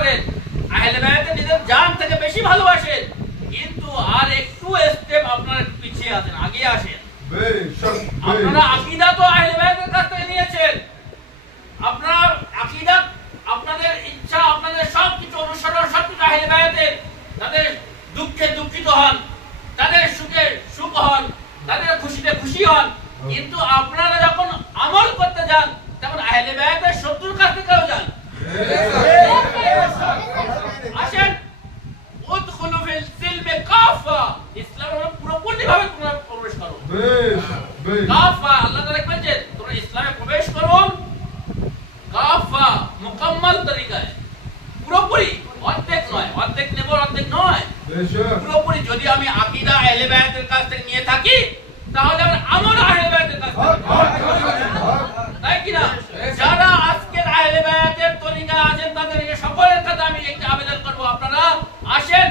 করেন, আহলে বায়াতে নিজের জান থেকে বেশি ভালোবাসেন, কিন্তু আর একটু স্টেপ আপনারা পিছিয়ে আছেন, আগে আসেন। আপনারা আকীদা তো আহলে বায়াতের কাছ থেকে নিয়েছেন, আপনারা আকীদা, আপনাদের ইচ্ছা, আপনাদের সবকিছু অনুসরণ, সবকিছু আহলে বায়াতের। তাদের দুঃখে দুঃখিত হন, তাদের সুখে সুখ হন, তাদের খুশিতে খুশি হন, কিন্তু আপনারা যখন আমল করতে যান তখন আহলে বায়াতের শত্রুর কাছ থেকেও যান। আসেন, উদখুলু ফিল সিলমি কাফা, ইসলামে পুরোপুরিভাবে তোমরা প্রবেশ করো। কাফা, আল্লাহ তাআলা বলেছেন তোমরা ইসলামে প্রবেশ করো কাফা, মুকাম্মাল তরিকায়, পুরোপুরি, অর্ধেক নয়, অর্ধেক নেব অর্ধেক নয়, পুরোপুরি। যদি আমি আকীদা আহলে বায়াতের কাছ থেকে নিয়ে থাকি তাহলে আমার আমল আহলে বায়াতের কাছ থেকে, তাই কি না? যারা আজকের আহলে বায়াতের তরিকা আছেন তাদের সকলের কাছে আমি একটা আবেদন করব, আপনারা আসেন